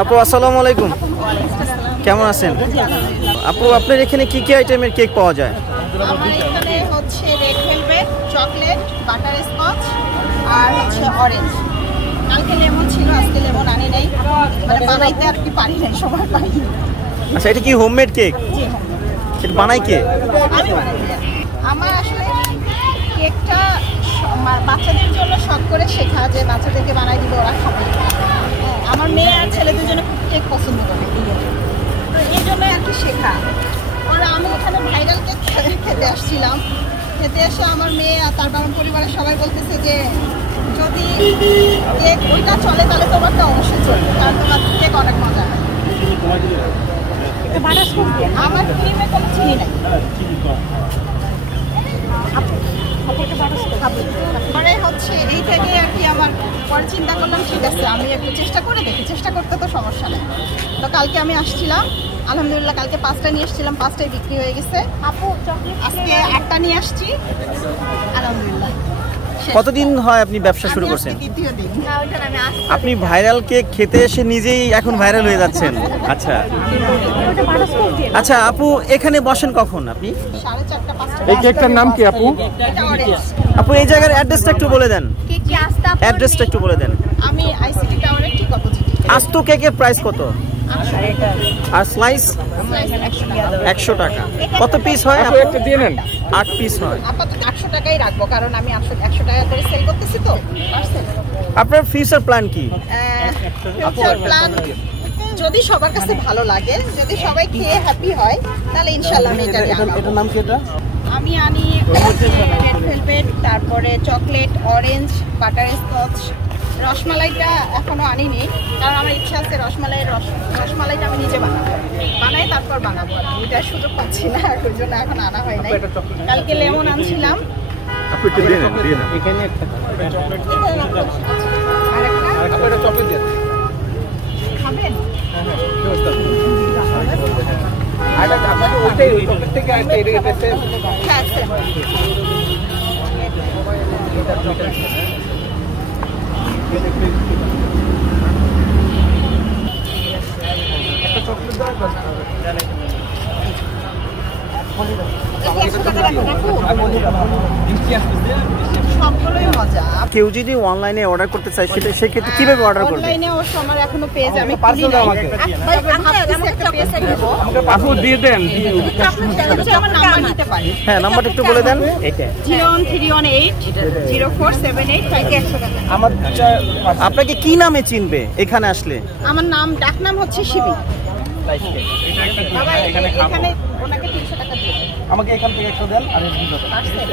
আপু আসসালামু আলাইকুম, কেমন আছেন? আপু আপনার এখানে কি কি আইটেমের কেক পাওয়া যায়? আমার এখানে হচ্ছে red velvet, chocolate, butterscotch আর হচ্ছে অরেঞ্জ। কালকে লেমন ছিল, আজকে লেমন আনি নাই, মানে বানাইতে আর কি পারি নাই, সময় পাই। আচ্ছা, এটা কি হোমমেড কেক? এটা বানাই কে? আমি বানাই। আমার আসলে কেকটা বাচ্চাদের জন্য শখ করে শেখা, যে বাচ্চাদেরকে বানাই দিব, ওরা খাবে। আমার মেয়ে আর ছেলেদের জন্য খুব কেক পছন্দ করে, তো এই জন্য আর কি শেখা। ওরা আমি এখানে ভাইরাল কেক খেতে আসছিলাম, খেতে এসে আমার মেয়ে আর তার বাবা পরিবারের সবাই বলতেছে যে যদি কেক ওইটা চলে তাহলে তোমারটা অবশ্যই চলবে, কারণ তোমার কেক অনেক মজা হয়। আমার ক্রিমে কোনো চিনি নাই। পরে হচ্ছে এই থেকে আর কি আমার পরে চিন্তা করলাম ঠিক আছে আমি একটু চেষ্টা করে দেখি, চেষ্টা করতে তো সমস্যা নেই। তো কালকে আমি আসছিলাম, আলহামদুলিল্লাহ কালকে 5টা নিয়ে এসেছিলাম, 5টাই বিক্রি হয়ে গেছে। আজকে 8টা নিয়ে আসছি, আলহামদুলিল্লাহ। কতদিন হয় আপনি ব্যবসা শুরু করছেন? দ্বিতীয় দিন। আপনি ভাইরাল কেক খেতে এসে নিজেই এখন ভাইরাল হয়ে যাচ্ছেন। আচ্ছা আচ্ছা আপু, এখানে বসেন কখন আপনি? 4:30 5টা। এই কেকটার নাম কি আপু? এটা অরেঞ্জ। আপু এই জায়গার অ্যাড্রেসটা একটু বলে দেন। অ্যাড্রেসটা একটু বলে দেন। আমি আইসিটি টাওয়ারের ঠিক অপোজিটে। আস্ত কেকের প্রাইস কত? আর স্লাইস 100 টাকা। কত পিস হয়? আপু একটা দিয়ে নেন। 8 পিস হয়। আপাতত 800 টাকাই রাখবো, কারণ আমি 100 টাকা করে সেল করতেছি তো পার্সেল। আপনার ফিউচার প্ল্যান কি? ফিউচার প্ল্যান যদি সবার কাছে ভালো লাগে, যদি সবাই খেয়ে হ্যাপি হয়, তাহলে ইনশাআল্লাহ আমি এটা আনবো। এটার নাম কি? এটা আমি আনি রেড ভেলভেট, তারপরে চকলেট, অরেঞ্জ, বাটার স্কচ। রসমালাইটা এখনো আনিনি, কারণ আমার ইচ্ছা আছে রসমালাইটা আমি নিজে বানাই তারপর বানাবো। ওইটার সুযোগ পাচ্ছি না, ওই জন্য এখন আনা হয় নাই। কালকে লেমন আনছিলাম। আপু একটু দিয়ে নেন, দিয়ে নেন। এখানে একটা আরেকটা চকলেট দিয়ে খাবেন? আপনাকে ওইটাই ওই চকলেট থেকে আরেকটা এটা গেছে। হ্যাঁ স্যার। একটা চকলেট দাও। সবগুলোই মজা। কেউ যদি অনলাইনে অর্ডার করতে চায় সেক্ষেত্রে কিভাবে অর্ডার করবে? অনলাইনে অবশ্য আমার এখনো পেজ আমি খুলি নাই। একটা পেজ কিনবো। আপু দিয়ে দেন। আমার নাম্বার নিতে পারি। হ্যাঁ, নাম্বারটা একটু বলে দেন। এটা 013180478। আপনাকে কি নামে চিনবে এখানে আসলে? আমার নাম, ডাক নাম হচ্ছে শিবি। বাবা এখানে ওনাকে 300 টাকা দিয়ে দেন। আমাকে এখান থেকে 100 দেন আর পার্সেল।